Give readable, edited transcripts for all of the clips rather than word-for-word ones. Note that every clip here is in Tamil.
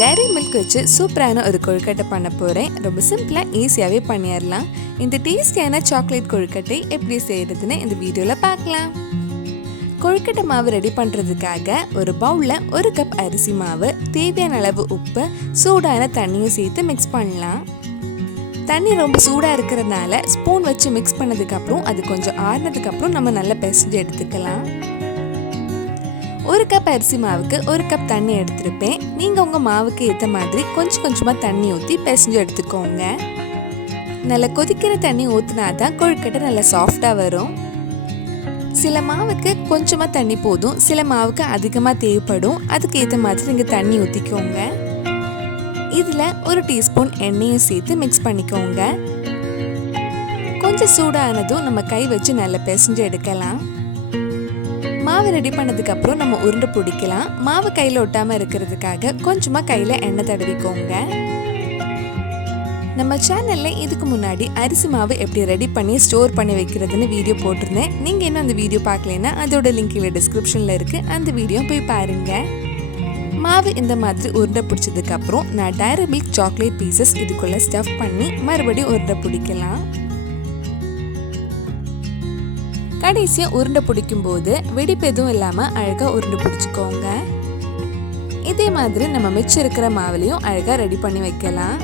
டைரி மில்க் வச்சு சூப்பரான ஒரு கொழுக்கட்டை பண்ண போகிறேன். ரொம்ப சிம்பிளாக ஈஸியாகவே பண்ணிடலாம். இந்த டேஸ்டியான சாக்லேட் கொழுக்கட்டை எப்படி செய்கிறதுன்னு இந்த வீடியோவில் பார்க்கலாம். கொழுக்கட்டை மாவு ரெடி பண்ணுறதுக்காக ஒரு பவுலில் 1 கப் அரிசி மாவு, தேவையான அளவு உப்பு, சூடான தண்ணியும் சேர்த்து மிக்ஸ் பண்ணலாம். தண்ணி ரொம்ப சூடாக இருக்கிறதுனால ஸ்பூன் வச்சு மிக்ஸ் பண்ணதுக்கப்புறம் அது கொஞ்சம் ஆறினதுக்கப்புறம் நம்ம நல்லா பிசைஞ்சு எடுத்துக்கலாம். 1 கப் அரிசி மாவுக்கு 1 கப் தண்ணி எடுத்துருப்பேன். நீங்கள் உங்கள் மாவுக்கு ஏற்ற மாதிரி கொஞ்சம் கொஞ்சமாக தண்ணி ஊற்றி பிசைஞ்சு எடுத்துக்கோங்க. நல்லா கொதிக்கிற தண்ணி ஊற்றினா தான் கொழுக்கட்டை நல்லா சாஃப்டாக வரும். சில மாவுக்கு கொஞ்சமாக தண்ணி போதும், சில மாவுக்கு அதிகமாக தேவைப்படும். அதுக்கு ஏற்ற மாதிரி நீங்கள் தண்ணி ஊற்றிக்கோங்க. இதில் 1 டீஸ்பூன் எண்ணெயும் சேர்த்து மிக்ஸ் பண்ணிக்கோங்க. கொஞ்சம் சூடானதும் நம்ம கை வச்சு நல்லா பிசைஞ்சு எடுக்கலாம். மாவு ரெடி பண்ணதுக்கப்புறம் நம்ம உருண்டை பிடிக்கலாம். மாவு கையில் ஒட்டாமல் இருக்கிறதுக்காக கொஞ்சமாக கையில் எண்ணெய் தடவிக்கோங்க. நம்ம சேனலில் இதுக்கு முன்னாடி அரிசி மாவு எப்படி ரெடி பண்ணி ஸ்டோர் பண்ணி வைக்கிறதுன்னு வீடியோ போட்டிருந்தேன். நீங்கள் இன்னும் அந்த வீடியோ பார்க்கலன்னா அதோட லிங்க் கீழே டிஸ்கிரிப்ஷனில் இருக்குது, அந்த வீடியோ போய் பாருங்கள். மாவு இந்த மாதிரி உருண்டை பிடிச்சதுக்கப்புறம் நான் டைரி மில்க் சாக்லேட் பீசஸ் இதுக்குள்ளே ஸ்டஃப் பண்ணி மறுபடியும் உருண்டை பிடிக்கலாம். கடைசியாக உருண்டை பிடிக்கும் போது வெடிப்பு எதுவும் இல்லாமல் அழகாக உருண்டை பிடிச்சிக்கோங்க. இதே மாதிரி நம்ம மிச்சம் இருக்கிற மாவுலையும் அழகாக ரெடி பண்ணி வைக்கலாம்.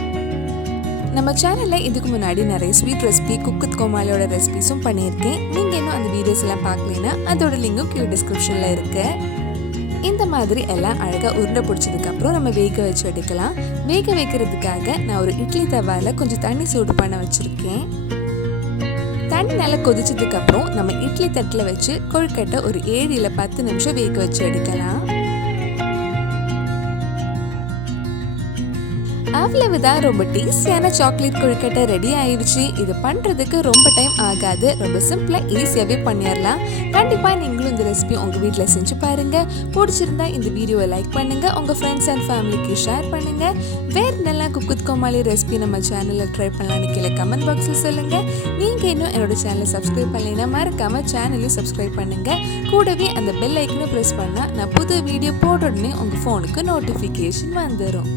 நம்ம சேனலில் இதுக்கு முன்னாடி நிறைய ஸ்வீட் ரெசிபி, குக்கு கோமாலியோட ரெசிபிஸும் பண்ணியிருக்கேன். நீங்கள் இன்னும் அந்த வீடியோஸ் எல்லாம் பார்க்கலன்னா அதோட லிங்கும் கீழே டிஸ்கிரிப்ஷனில் இருக்குது. இந்த மாதிரி எல்லாம் அழகாக உருண்டை பிடிச்சதுக்கப்புறம் நம்ம வேக வச்சு எடுக்கலாம். வேக வைக்கிறதுக்காக நான் ஒரு இட்லி தவாவில் கொஞ்சம் தண்ணி சூடு பண்ண வச்சுருக்கேன். தண்ணி நல்லா கொதிச்சதுக்கு அப்புறம் நம்ம இட்லி தட்டில் வச்சு கொழுக்கட்டை ஒரு 7 இல்ல 10 நிமிஷம் வேக வச்சு எடுக்கலாம். அவ்வளவுதான், ரொம்ப டேஸ்டியான சாக்லேட் கொழுக்கட்டை ரெடி ஆயிடுச்சு. இது பண்ணுறதுக்கு ரொம்ப டைம் ஆகாது, ரொம்ப சிம்பிளாக ஈஸியாகவே பண்ணிடலாம். கண்டிப்பாக நீங்களும் இந்த ரெசிபி உங்கள் வீட்டில் செஞ்சு பாருங்கள். பிடிச்சிருந்தா இந்த வீடியோவை லைக் பண்ணுங்கள், உங்கள் ஃப்ரெண்ட்ஸ் அண்ட் ஃபேமிலிக்கு ஷேர் பண்ணுங்கள். வேறு நல்லா குக்கு கோமாளி ரெசிபி நம்ம சேனலில் ட்ரை பண்ணலான்னு கீழே கமெண்ட் பாக்ஸில் சொல்லுங்கள். நீங்கள் இன்னும் என்னோட சேனலை சப்ஸ்கிரைப் பண்ணலைன்னா மறக்காமல் சேனலையும் சப்ஸ்கிரைப் பண்ணுங்கள். கூடவே அந்த பெல் ஐக்கனை ப்ரெஸ் பண்ணால் நான் புது வீடியோ போட்ட உடனே உங்கள் ஃபோனுக்கு நோட்டிஃபிகேஷன் வந்துடும்.